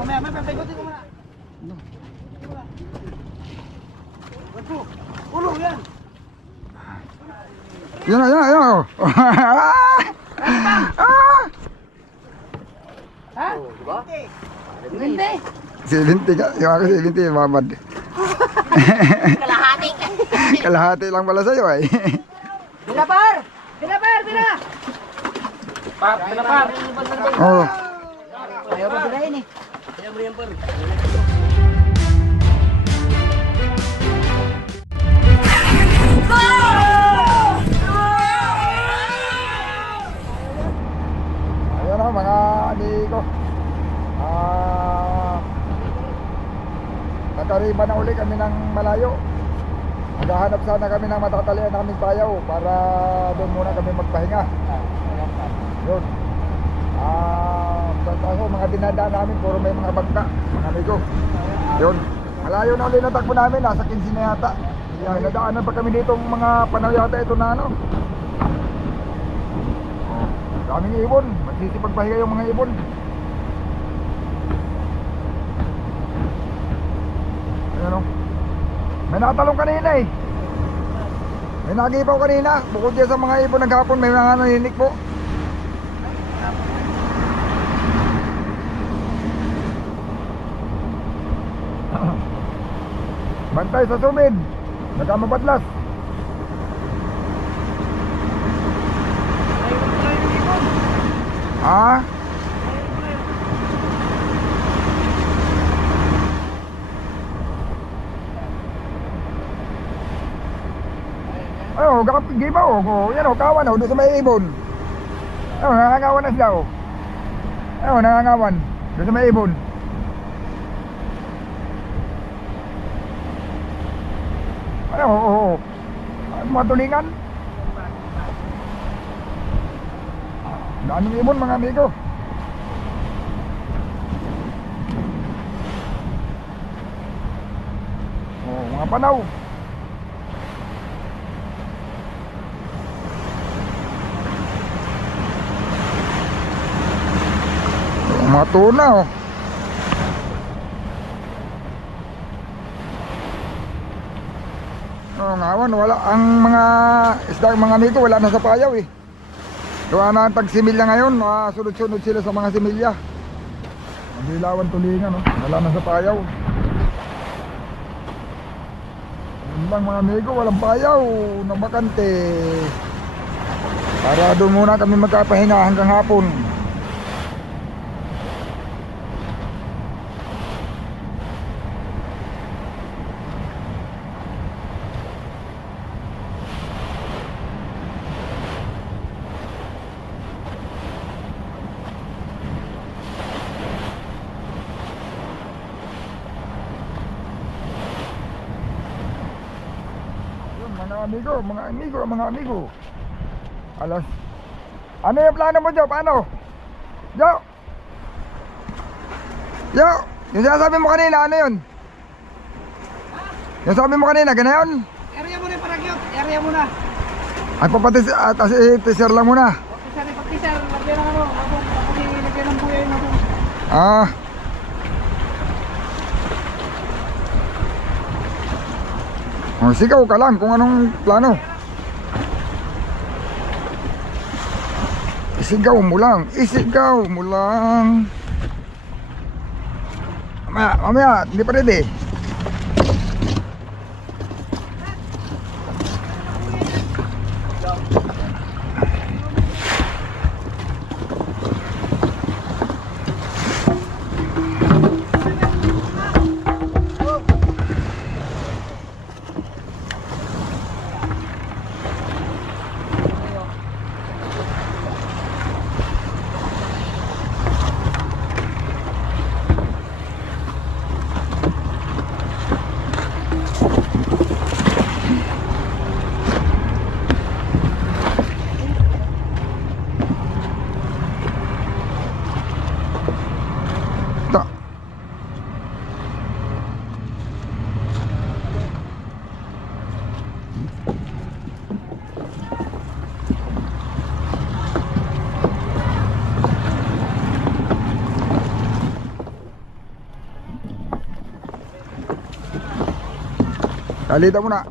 May pagpaikutin ko muna. Ulo yan. Yan. Ha? Diba? 20. 70 ka. Yung ako 70, mamad. Kalahati. Kalahati lang pala sa'yo ay. Pinapar! Pinapar! Oo. Ayaw ba bilahin eh? Ayan o mga amigo. Nakariba na uli kami ng malayo. Maghahanap sana kami ng matatalian naming payaw para doon muna kami magpahinga. Yun. Kaso mga dinadaan namin puro may mga bangka, mga amigo. Yun. Malayo na ulit natakbo namin, nasa 15 na yata. Yan, nadaanan pa kami dito mga panahon yata ito na ano. Daming ibon, magsisipagpahinga yung mga ibon. Ayan o. May natalong kanina eh. May nagipaw kanina. Bukod dyan sa mga ibon naghapon, may mga naninik po. Bantay sa sumid. Nagkamabadlas. Ha? Oh, giba oh. Yan oh, kawan oh, doon sa may ibon. Oh, nangangawan na sila oh. Oh, nangangawan. Doon sa may ibon. Oo. Mga tulingan. Daming ibon mga amigo. Oh, mga panaw. Mga tuna oh. Oh, ngawan, wala ang mga isda, mga amigo, wala na sa payaw eh. Gawa na ang tag-similya ngayon, sunod-sunod sila sa mga similya. Ang dilawan tulingan oh. Wala na sa payaw. Yun lang mga amigo, walang payaw na bakante. Para doon muna kami magkapahinga hanggang hapon. Mga amigo. Alas. Ano yung plano mo, Jo? Paano? Jo! Yung sinasabi mo kanina, ano yun? Yung sabi mo kanina, ganayon? Area mo na yung paragyot. Area mo na. Ay, teaser lang muna. Pag-teaser. Lagyan ng ano. Lagyan ng buya yun ako. Sigaw ka lang kung anong plano. Isigaw mo lang. Mamaya, hindi pa ready. Salida mo na.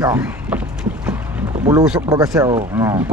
Yan. Bulusok baga siya, oh. No.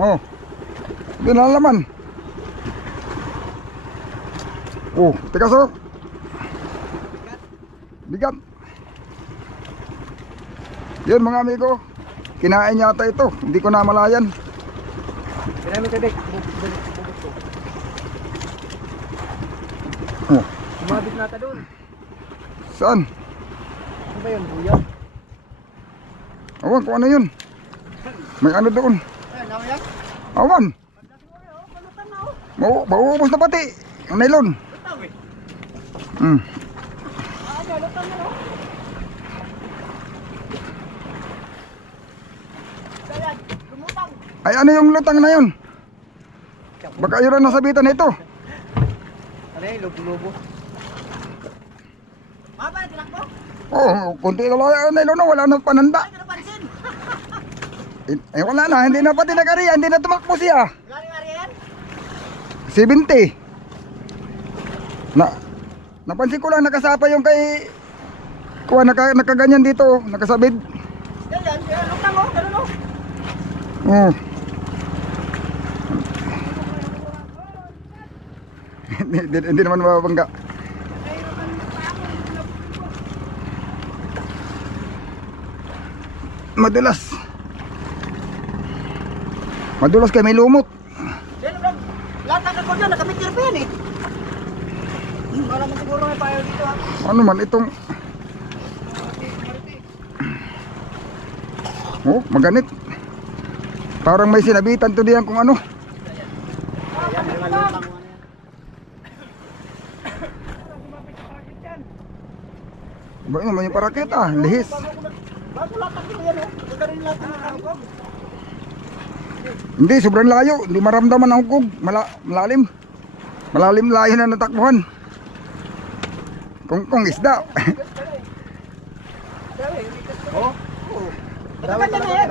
Oh, binalaman. Oh, tigas oh. Bigat. Yun mga amigo, kinain yata ito. Hindi ko namalayan. Kailan mo tibig? Oh, Sumabit nata doon. saan? Ano ba yun, buya? Awan, kung ano yun. May ano doon. Nawayak? Awan. Mauubos na pati. Ang nylon. Hmm. Ay, ano yung lutang na yun? Baka yun ang nasabitan nito. Ano yung lubo-lubo? Maba, tinakbo? Oh, kunti na lang ang nylon na. Wala nang pananda. Ay, napansin! Eh, wala na. Hindi na pati nag-ariya. Hindi na tumakbo siya. Lari-lari yan? 70. Napansin ko lang nakasapa yung kay kuha nakaganyan dito, nakasabid. Yan, yan. Look lang, oh. Ganun, oh. Oh. Hindi naman mababangga. Madulas. Madulas kaya may lumot. Yan, lahat ng kakon yan, nakapikir pa yan eh. Wala mo siguro may payo dito ha. Ano man itong oh, maganit. Parang may sinabitan to diyan kung ano. Ayan, may malutang mo ano yan. Ba naman yung parakit ah, lihis. Bago latak mo yan oh. Baga rin latak mo kangkong. Hindi, sobrang layo. Hindi maramdaman ang hukog. Malalim. Malalim layo na natakbuhan. Kung isda. Oh. Ganyan na yan.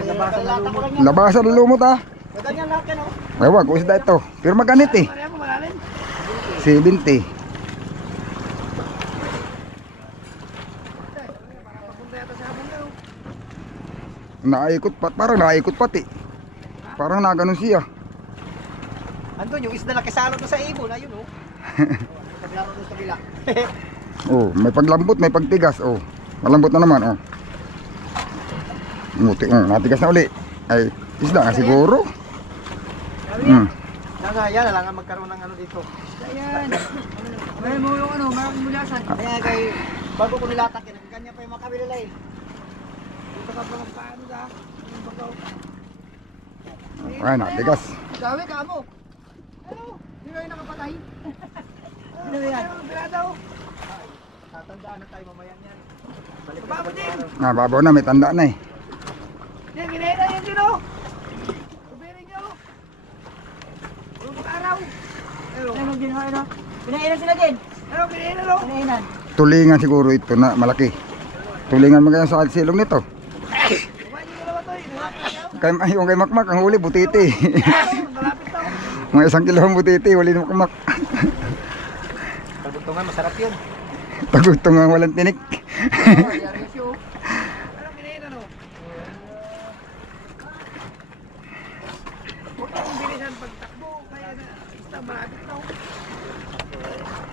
Labasan ng lumot ah. Ganyan lahat yan oh. Ewan kung isda ito. Pero maganit eh. Kaya mo malalim. 70. Naikot pa, parang naikot pati. Parang naganon siya. Andun yung isda na kasalo na sa ibon. Ayun oh. Paglaro doon sa bila. Oh, may paglambot, may pagtigas. Oh, malambot na naman. Oh, muti. Natigas na uli. Ay, isda nga siguro. Hmm. Nangaya na lang ang magkaroon ng ano dito. Ayan. May mo yung ano, maraming mulasan. Kaya kay bago ko nilatak yan, ganyan pa yung makabila eh. Dito ka pa ng paano ka? Yung bagaw. Ayan, tigas. Gawi ka mo. Ano? Hindi kayo nakapatay. Ano yan? Wala daw. Tatandaan na tayo mamaya yan. Balik Baba din. Babaw na, may tanda na eh. Yan, ginahina yan din oh. Sabihin nyo. Puro araw. Ano? Ano ginahina? Pinainan sila din. Ano, ginahina no? Pinainan. Tulingan siguro ito na malaki. Tulingan mo kaya sa silong nito. Kumain nyo naman to eh. Yung kay Makmak, ang huli, butiti. Malapit daw. Mga 1 kilo ang butiti, huli ni Makmak. Pagbutungan, masarap yun. Tagutong ang walang tinik. Yari siyo. Ano, ginahina no? Huwag akong bilisan pagtakbo. Kaya na, basta malapit daw.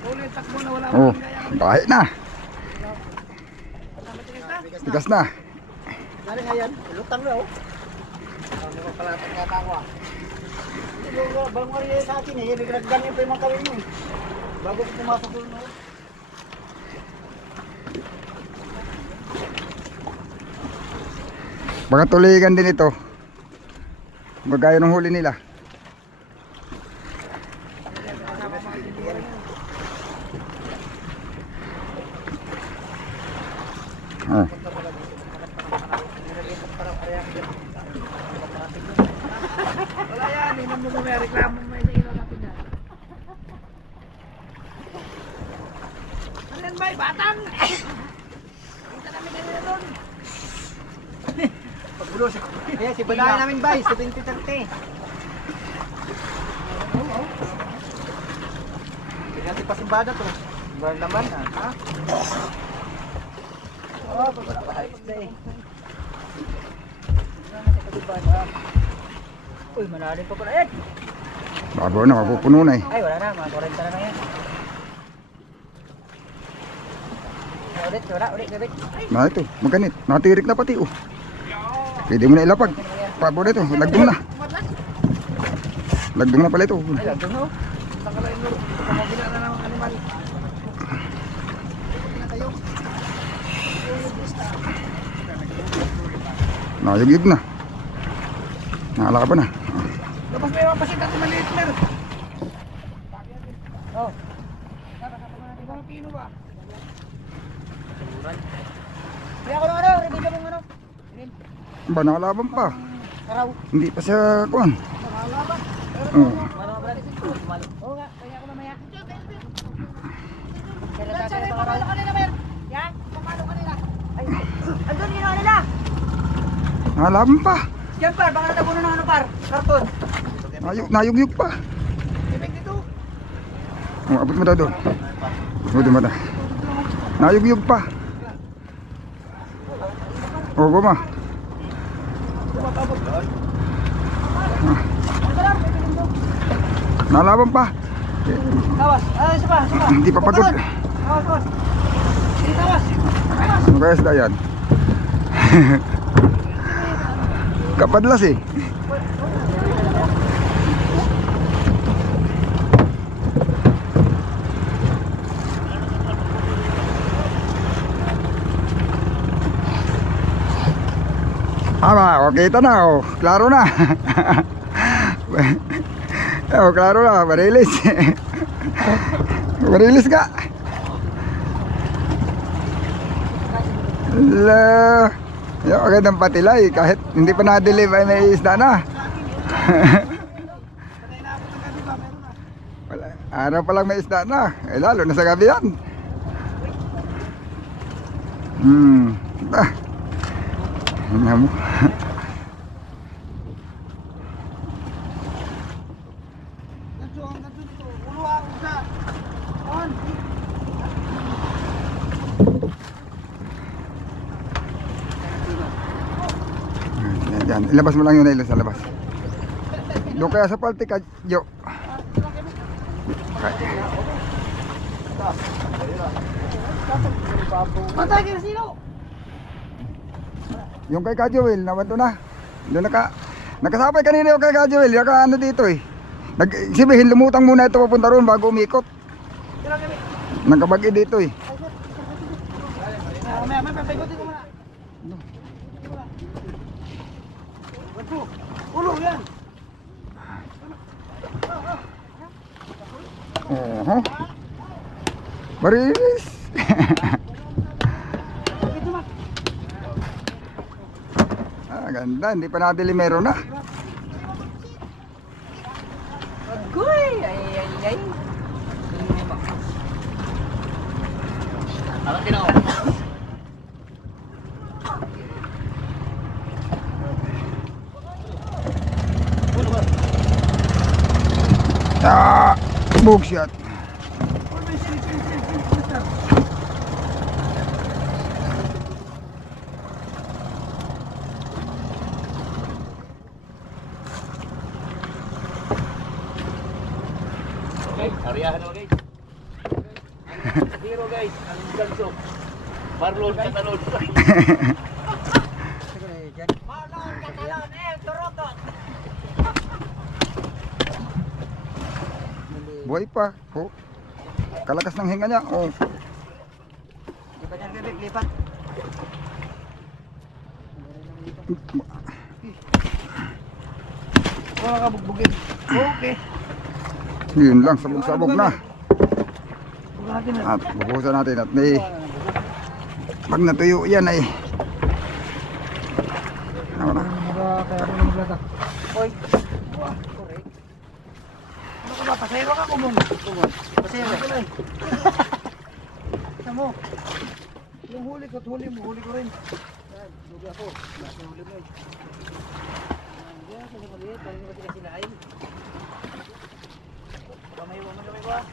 Ulit takbo na wala Oh, akong kaya. kahit na. Matigas na. Tigas na. Nari nga yan, lutang na oh. Ano ko palatang nga ako ah. Bago nga rin sa akin eh, ganyan pa yung mga kawin mo eh. Bago ko pumasok doon no. Baka tuligan din ito. Bagay ng huli nila. Oh. Wala yan, inan mo may reklamo may sa ino natin yan. Ano yan ba? Batang! Kita namin kanina doon. Pagbulo si Kaya si Balayan namin ba, 70-30. Kasi pasimbada to. Bar naman ha. Oh, wala pa tayo eh. Uy, malalim pa pala yan. Babaw na, mapupuno na eh. Ay, wala na, mga 40 na lang yan. Ulit, gabit. Na ito, magkanit. Natirik na pati oh. Pwede mo na ilapag. Pabo na ito, lagdong na. Lagdong na pala ito. Ay, lagdong no. Tanggalin mo. Pumabila na ng animal. Nayugib na. Nakalaka pa na. Tapos may mga pasit natin maliit mer. Oh. Ibang pino ba? Kaya ako ng ano, review mo ano. Ba, nakalaban pa. Karaw. Hindi pa siya kuhan. Nakalaban. Oh. Oo nga, kaya ako mamaya. Sorry, pamalo ka nila mer. Yan, pamalo ka nila. Ay, andun yun nila. Nakalaban pa. Diyan par, baka natabunan ng ano par, karton. Nayugyug pa. Ibig dito. Oh, abot mo daw doon. Abot mo daw. Nayugyug pa. Oh, guma. Nalaban pa. Tawas, isa pa. Hindi pa pagod. Tawas. Sige, tawas. Ano kaya sila yan? Kapadlas eh. Okay ito na oh. Klaro na. Oh, klaro na, marilis. Marilis ka. La. Yung magandang patilay kahit hindi pa na-deliver ay may isda na. Wala, araw pa lang may isda na. Eh lalo na sa gabi yan. Ano mo? Yan, ilabas mo lang yun na sa labas. Doon kaya sa paltik ka, Jo. Matay ka sino? Yung kay Kajuel, nawanto na. Doon nakasabay kanina yung kay Kajuel, yaka ano dito eh. Sibihin, lumutang muna ito papunta roon bago umikot. Kailan kami? Nagkabagi dito eh. May papaikutin ko muna. Ulo yan. Oho. Marilis. Ganda, hindi pa nadilimero na. Agoy! Ay. Alam din ako. Ah, bug shot. Okay, ariyahan mo guys. Zero guys, ang ganso. Barlon, katalon. Buhay pa. Oh. Kalakas ng hinga niya. Oh. Lipat yan, bebek, lipat. Wala ka bugbugin. Okay. Yun lang, sabog-sabog na. Buka natin na. At bukusan natin at may pag natuyo yan ay ano na. Kaya mo naman lata. Oy. Correct. Ano ka ba? Pasayro ka kumon. Pasayro. Isa mo. Yung huli ko, huli mo, huli ko rin. Yan, huli ako. Nasa huli mo eh. Yan, sa maliit. Parang hindi ka sinain. Kamay mo ba?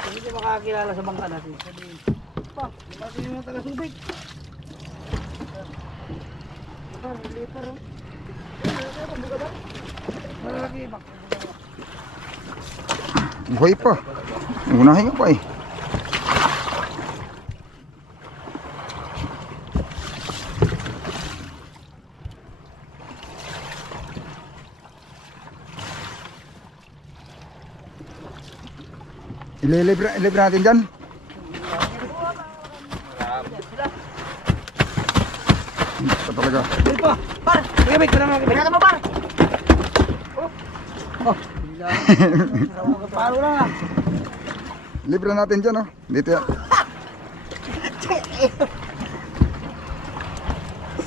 Hindi ka makakakilala sa bangka natin. Sabihin, pa, natin yung taga-subig. Liter, oh. Malaki, bak. Buhay pa. Unahin ka pa eh. Ililibre natin dyan. Ito talaga. Dito pa, par! Magabit, parang mo, par! Oh! Paro lang ah! Libre natin dyan oh. Dito yan.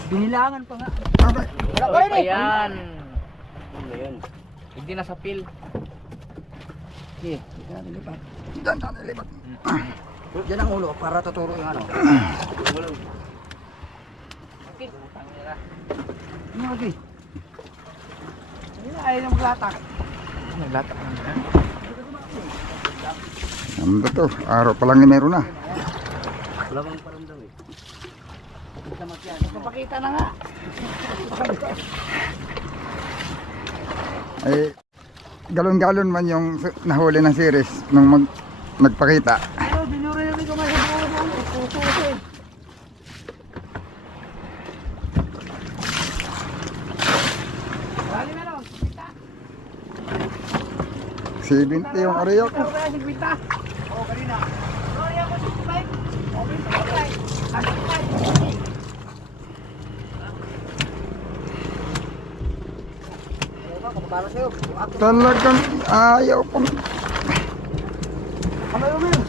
Binilangan pa nga. Okay. Wala pa yun eh! Ayan. Ayun. Hindi na sa pil. Okay, dyan lipat. Dyan, ilipat. Dyan ang ulo para tuturo yung ano. Okay. Ano lagi? Ayun, ayaw na maglatak. Naglatak lang na. Ano ba to? Araw pa lang ni meron na. Wala bang paramdam eh. Papakita na nga. Ay, galon-galon man yung nahuli ng series nung nagpakita. Pero binuri namin kamay sa buo mo. Puso eh. Bali na lang, kita. 70 yung arayok. Pero kaya 50. Oo, kanina. Sorry ako 65. Okay, 65. Para sa'yo. Talagang ayaw pang Kamay mo yun.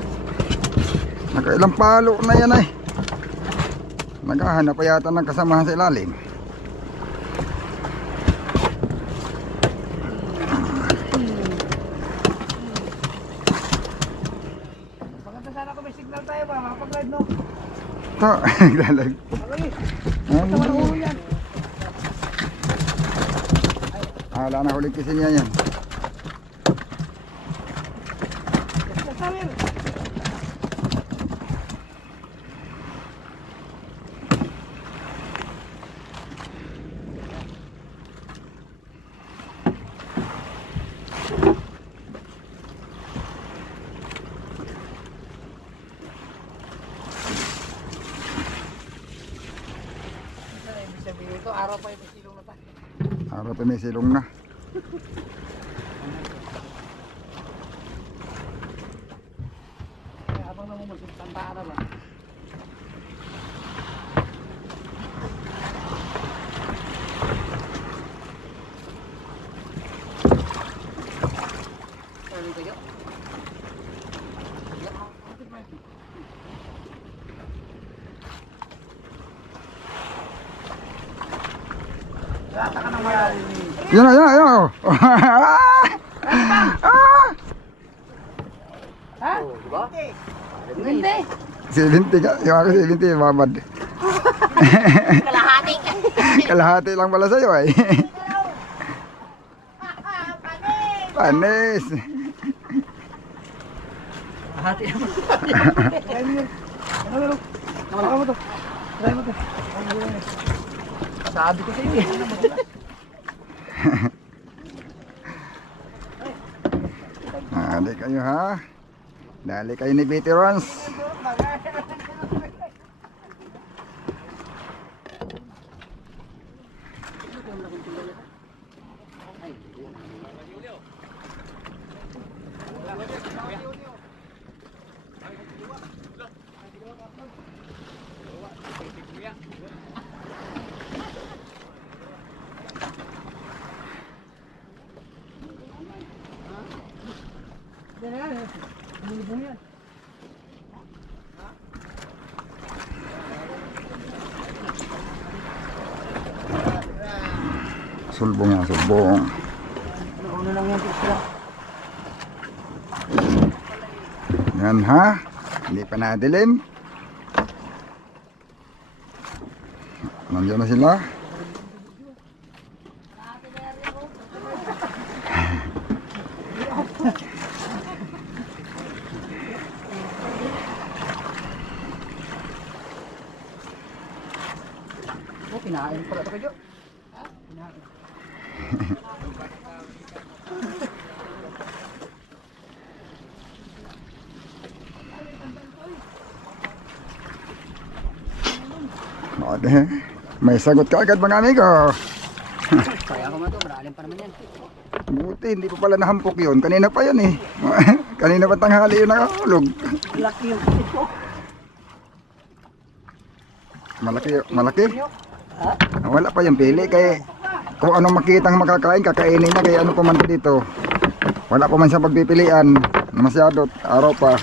nakailang palo na yan ay. Naghahanap pa yata ng kasamahan sa ilalim. Maganda sana kung may signal tayo ba? Makapag-ride no? Ito, naglalag. Okay. Ay, Tama na ulo yan. wala na huling kisin niya yan. Sasalir. Ito, araw pa yung silong na ta. Araw pa may silong na. Kaya habang namumulsig, tantaan na lang. Ano kayo? Yan na, yan na, yan na. Ha? Diba? Hindi. 70 ka, yung ako 70, babad. Kalahati ka. Kalahati lang pala sa'yo ay. Panis. Hati naman. Try mo yun. Ano mo to? Try mo to. Sabi ko sa'yo eh. Dali kayo ha. Dali kayo ni veterans. Sulbong yan, sulbong. Ano lang yan, sila. Yan ha. Hindi pa nadilim. Nandiyan na sila. Oh, kinain pala ito kayo. Kinain. Okay. May sagot ka agad mga amigo. Kaya ko man ito, malalim pa naman yan. Buti, hindi pa pala nahampok yun. Kanina pa yun eh. Kanina pa tanghali yun nakahulog. Laki yung kapit ko. Malaki, malaki. Wala pa yung pili kaya kung anong makitang makakain, kakainin niya kaya ano pa man dito. Wala pa man siya pagpipilian. Masyado, araw pa.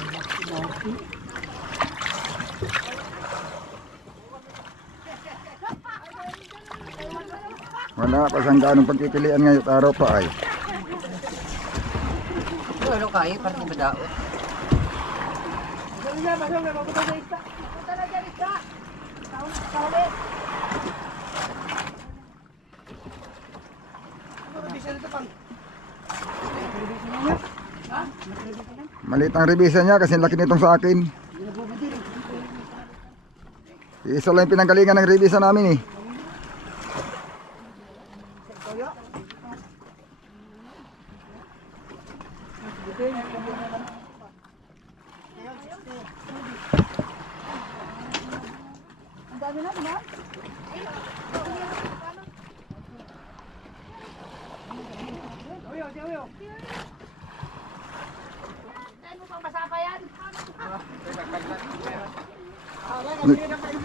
Wala pa siyang ganong pagpipilian ngayon, araw pa ay. Ano kayo, parang ibadao. Maliit ang revisa niya kasi laki nitong sa akin. Isa lang yung pinanggalingan ng revisa namin eh.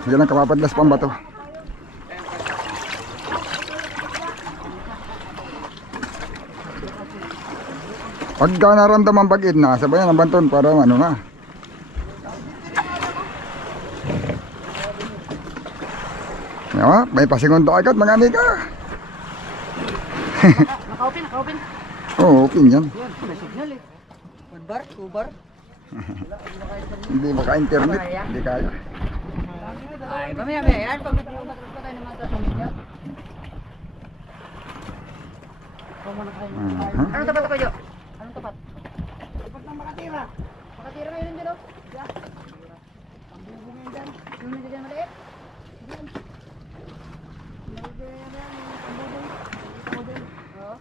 Yan ang kamapadlas pang bato. Pagka naramdaman bagid na, sabayan ang banton para ano na. May pasigundo agad mga amiga. Naka-open, naka-open. Oo, open yan. Yan, may signal eh. 1 bar, 2 bar. Hindi maka-internet, hindi kaya. Ay, mamaya. Yan, pag nagpapatay tayo ng mga media. Anong tapat kayo? Anong tapat? Tapat ng makatira. Makatira kayo rin dyan, oh. Yan. Ang bubo ngayon dyan. Yung medyo dyan maliit. Yan. Medyo yan, ang bubo. Ang bubo. Oo.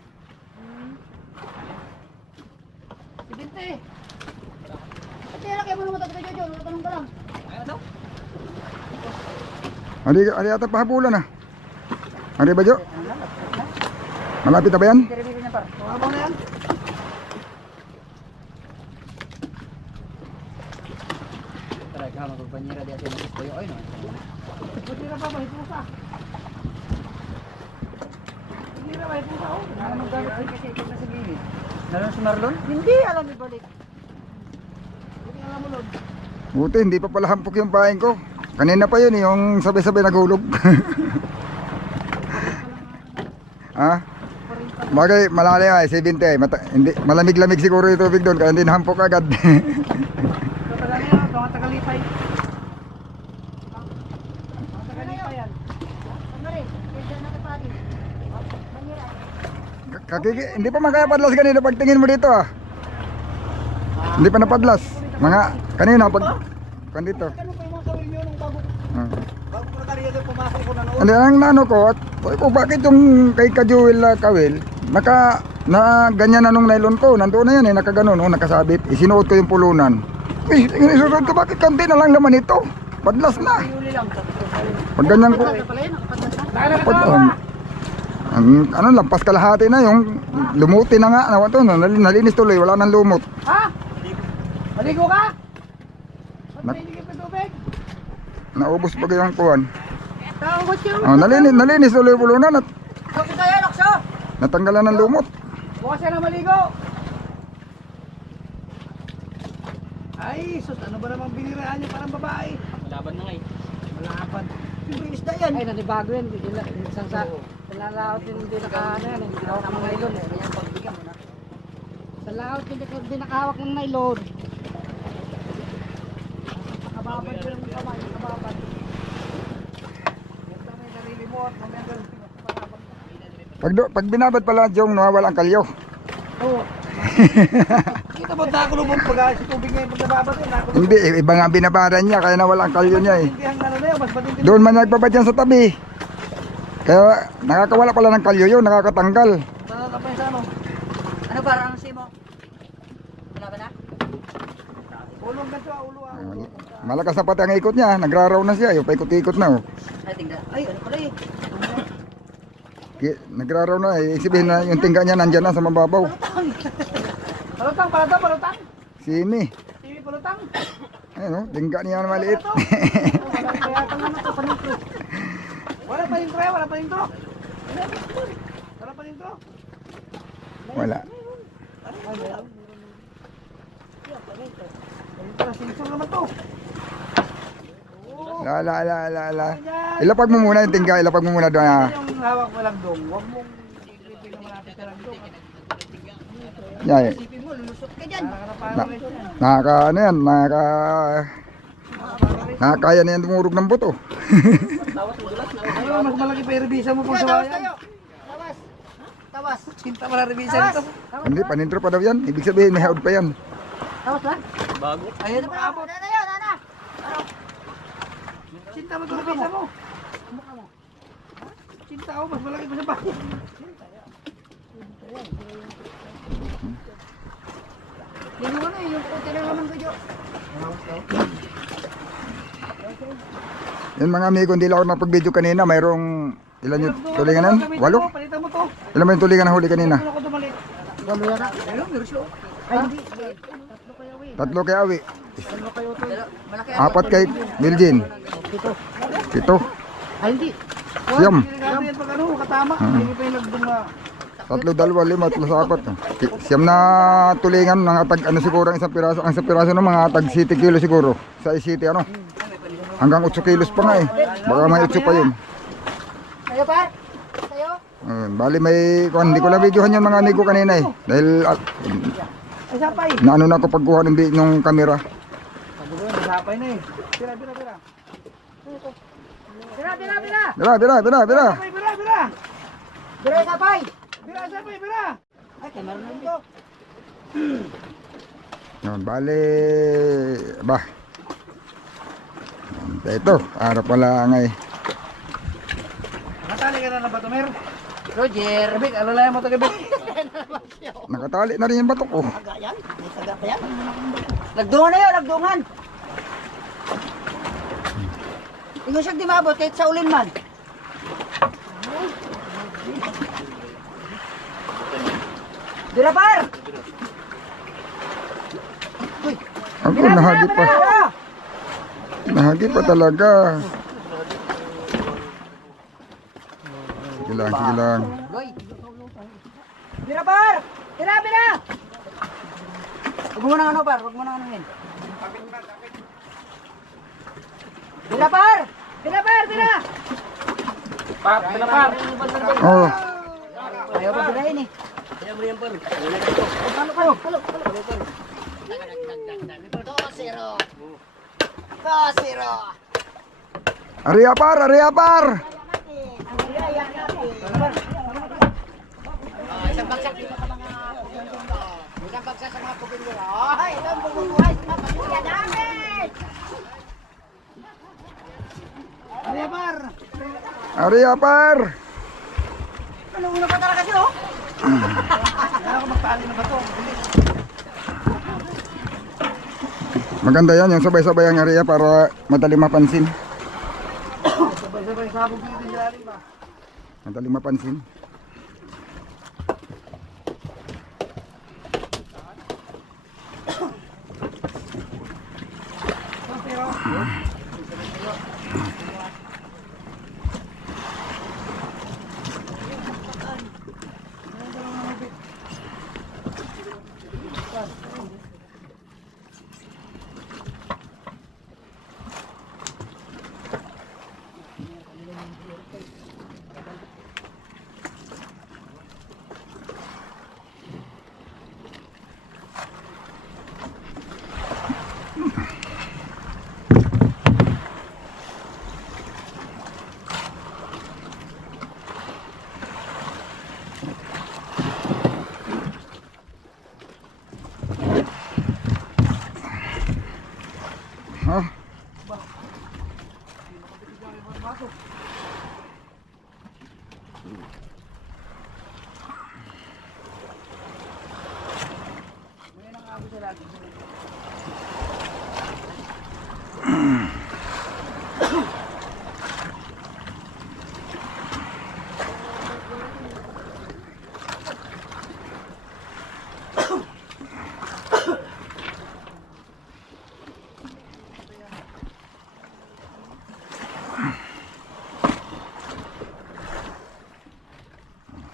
Sibinte. Tira kayo mo naman tapat kayo dyan. Tanong ka lang. Ano? Ali ata pahabulan na. Ano ba, Jo? Malapit na ba yan? Tira-tira niya par. Mabaw na yan. Tara, kama magpanyera di atin ng istoyo. Ay, no. Tira pa ba? Hipusa. Tira ba? Hipusa. Ano naman gamit din kasi ito na sa gilid. Lalo si Marlon? Hindi alam ni Balik. Hindi alam mo Lord. Buti, hindi pa pala hampok yung pain ko. Kanina pa yun, yung sabay-sabay naghulog. Ha? Bagay, malalim ay, 70 ay. Hindi, malamig-lamig siguro yung tubig doon, kaya hindi nahampok agad. Ito talaga yan. Ito ang tagalipay. Ang tagalipay yan. Hindi pa makapadlas kanina pagtingin mo dito ah. Hindi pa napadlas. Mga, kanina pag, dito. Ano pa yung mga kawil nyo nung bago? Bago ko na kariya doon pumasok ko na noon. Hindi, ang nano ko, sabi ko, bakit yung kay Kajuel Kawil, na ganyan na nung nylon ko, nandoon na yan eh, nakaganon, nakasabit, isinuot ko yung pulunan. Uy, isunuot ko, bakit kanti na lang laman ito? Padlas na. Yuli lang. Pag ganyan ko, ano, lampas kalahati na yung lumuti na nga, nalinis tuloy, wala nang lumot. Ha? Maligo ka? Na- Ba't hindi ka tubig? Naubos pa kayong kuwan. Tawag siya. Nalinis tuloy yung pulunan at Bakit tayo, Lakso? natanggalan ng lumot. Bukas siya na maligo. Ay, sus, ano ba namang biniraan niyo parang babae? Malaban na nga eh. Malapan. Yung isda yan. Ay, nanibago yan. Isang sa... Nalalaot din hindi naka... Ano yan, hindi nakahawak ng nylon eh. Kaya pagbigyan mo na. Sa laot hindi nakahawak ng nylon. Nakababad ko lang yung kamay, nakababad. Ito may sarili mo at mamaya ganun. Pag binabad pala yung nawawala ang kalyo. Oo. Kita ba nakulubog pag sa tubig ngayon pag nababad yun? Nakulubog. Hindi, iba nga binabaran niya kaya nawala ang kalyo niya eh. Hindi ang ano na yun, mas matindi. Doon man nagbabad yan sa tabi. Kaya nakakawala pala ng kalyo yun, nakakatanggal. Nakakapay sa ano? Ano parang simo? Wala ba na? Ulong ganito, ulo ah. ulo. Malakas na pati ang ikot niya, nagraraw na siya, yung paikot-ikot na oh. Ay, tingnan. Ay, ano pala eh. Nagraraw na eh, sabihin na yung tingga niya nandyan na sa mababaw. Palutang, palutang, palutang. Sini. TV palutang. Ayun oh, tingga niya na maliit. Wala kaya tangan ito, panintro. Wala panintro, wala panintro. Wala panintro. Wala. Panintro, sinsong naman to. La. Ilapag mo muna yung tingga, ilapag mo muna doon ah. Yung hawak mo lang dong, huwag mong isipin na malapit ka lang dong. Yan, Isipin mo, lulusot ka dyan. ano yan, nakakaya na yan dumurog ng buto. Ano, mas malaki pa yung revisa mo pang sawayan. Tawas. Cinta pala revisa nito. Hindi, panintro pa daw yan, ibig sabihin may haod pa yan. Tawas ba? Bago. Ayun na paabot. Cinta mo ito revisa mo. Cinta ako, mas malaki pa sa bahay. Yung ano eh, yung konti lang naman ko, Jo. Yan mga amigo, hindi lang ako napag-video kanina, mayroong ilan yung tulinganan? 8? Palitan mo to. Ilan ba yung tulingan na huli kanina? Ano ko dumalik? Walo yan na. Ayun, meron siya. Ay, hindi. 3 kay Awi, Ano kayo to? Malaki 4 kay Biljin, 7. Ay, hindi. Siyam. Grabe yan pag ano, katama. Hindi pa yung nagdunga. 3, 2, 5, plus 4. Siyam na tulingan, mga tag ano siguro ang isang piraso. Ang isang piraso ng mga tag 7 kilo siguro. Sa city ano. Hanggang 8 kilos pa nga eh. Baka may 8 pa yun. Tayo pa? Tayo? Bali may, hindi ko na videohan yung mga amigo kanina eh. Dahil Ay, sapay. naano na ako pagkuha ng camera. Sabi ko yun, sapay na eh. Bira. Bira. Bira. Sapay, bira. Bira, sapay. Bira. Ay, kamar na ito. Yun, bali, ba. Ito, harap pala nga eh. Natali ka na na Batomer. Roger. Kabik, alalayan mo ito, Kabik. Nakatali na rin yung batok ko. Yan, may saga pa yan. Nagdungan na yun, nagdungan. Ingon siya di maabot kahit sa ulin man. Dira par! Ako, nahagi pa. Nahagi pa talaga. Sige lang, sige lang. Dira par! Dira, dira! Huwag mo na ano par, huwag mo na ano yun. Dira par! Dira par, dira! Oh, Ayaw pa dirahin eh. Ano kayo? Halo, halo. Ariapar, Ariapar. Isang bagsak dito sa mga pupindong ko. Isang bagsak sa mga pupindong. Ay, ito ang bumubuhay sa mga pamilya namin! Ariapar! Ariapar. Ano una pa talaga siya, oh? Kaya ako magpali na ba ito? Maganda yan, yung sabay-sabay ang area para madali mapansin. Sabay-sabay sabog dito yung lalim ba? Madali mapansin.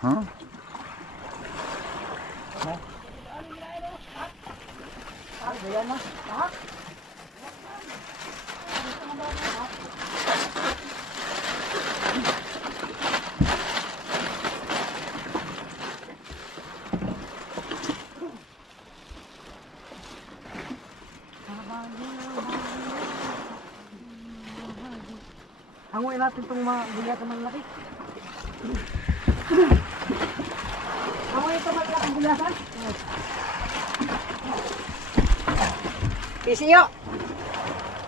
Ha? Ha? Hanguin natin itong mga bulatan ng laki. Hanguin ito malaking bulatan. Pisi yo!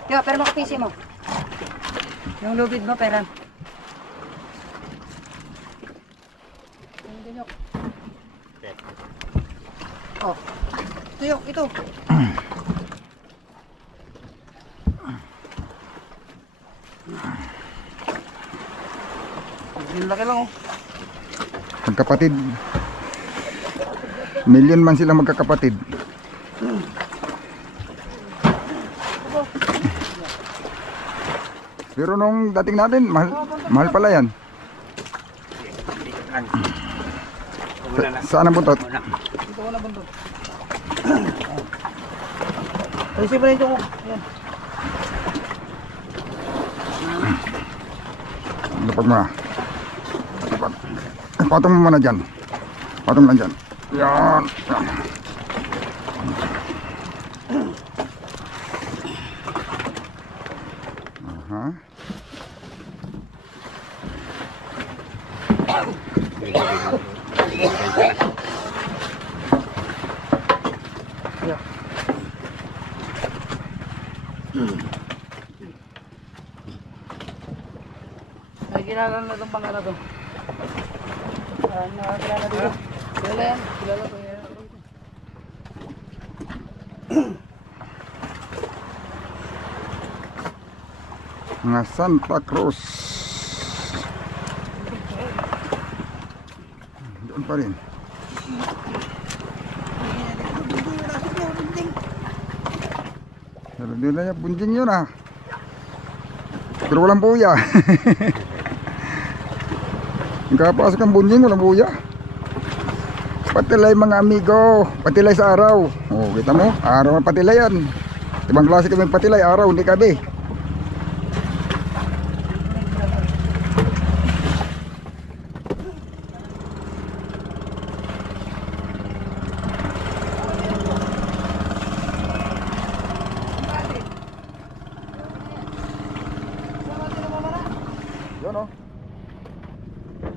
Yo, pero makapisi mo. Yung lubid mo, peran. Oh. Tuyok, ito. Yung laki lang oh. Magkapatid. Million man sila magkakapatid. Pero nung dating natin, mahal pala yan. Saan ang buntot? Ito ko na bundok. Ayusin mo na ito ko. Ayan. Lapag mo na. Lapag. Patong mo muna dyan. Patong lang dyan. Yan. Yan. Aha. Ay, kilala na itong pangalan to. Nakakilala dito. Kilala yan. Kilala ko yan. Mga Santa Cruz. Doon pa rin. Pero doon na yung bunjing yun ah. Pero walang buya. Kapasok ang bunjing, walang buya. Patilay mga amigo. Patilay sa araw. Oh, kita mo? Araw ang patilay yan. Ibang klase kami patilay. Araw, hindi gabi. Yun oh.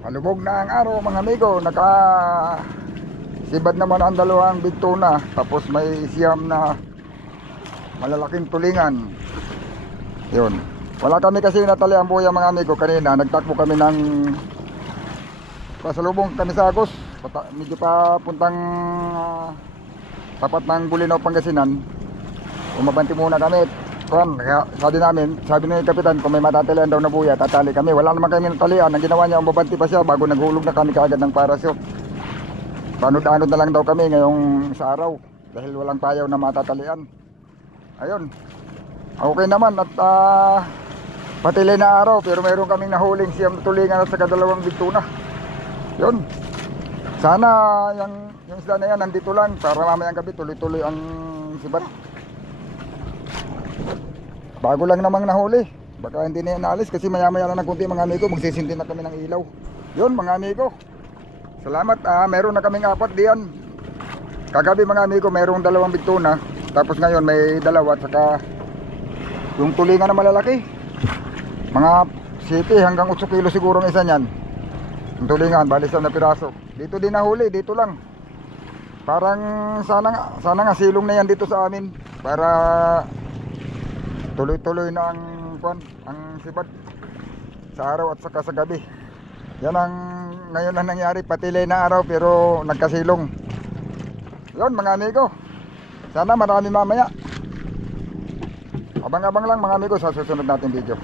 Malubog na ang araw mga amigo. Sibad naman ang dalawang big tuna. Tapos may siyam na malalaking tulingan. Yun. Wala kami kasi natali ang buya mga amigo. Kanina nagtakbo kami ng pasalubong kami sa Agos. Medyo pa puntang tapat ng Bulinaw, Pangasinan. Umabanti muna kami. Kaya sabi ni Kapitan, kung may matatalian daw na buya, tatali kami. Wala naman kami natalian. Ang ginawa niya, umabanti pa siya bago naghulog na kami kaagad ng parashoot. Panod-anod na lang daw kami ngayong sa araw dahil walang payaw na matatalian. Ayun. Okay naman at patilay na araw pero mayroon kaming nahuling siyam tulingan at saka dalawang big tuna. Yun. Sana yung isda na yan nandito lang para mamayang gabi tuloy-tuloy ang sibat. Bago lang namang nahuli. Baka hindi na yan naalis kasi maya-maya lang ng kunti mga amigo. Magsisinti na kami ng ilaw. Yun mga amigo. Salamat. Meron na kaming 4 diyan. Kagabi mga amigo mayroong 2 big tuna. Tapos ngayon may 2 at saka yung tulingan na malalaki. Mga 7 hanggang 8 kilo siguro ang isa niyan. Yung tulingan, bali 7 na piraso. Dito din nahuli, dito lang. Parang sana nga silong na yan dito sa amin. Para tuloy-tuloy na ang sibad sa araw at saka sa gabi. Yan ang ngayon ang nangyari, patilay na araw pero nagkasilong. Yun mga amigo. Sana marami mamaya. Abang-abang lang mga amigo sa susunod natin video.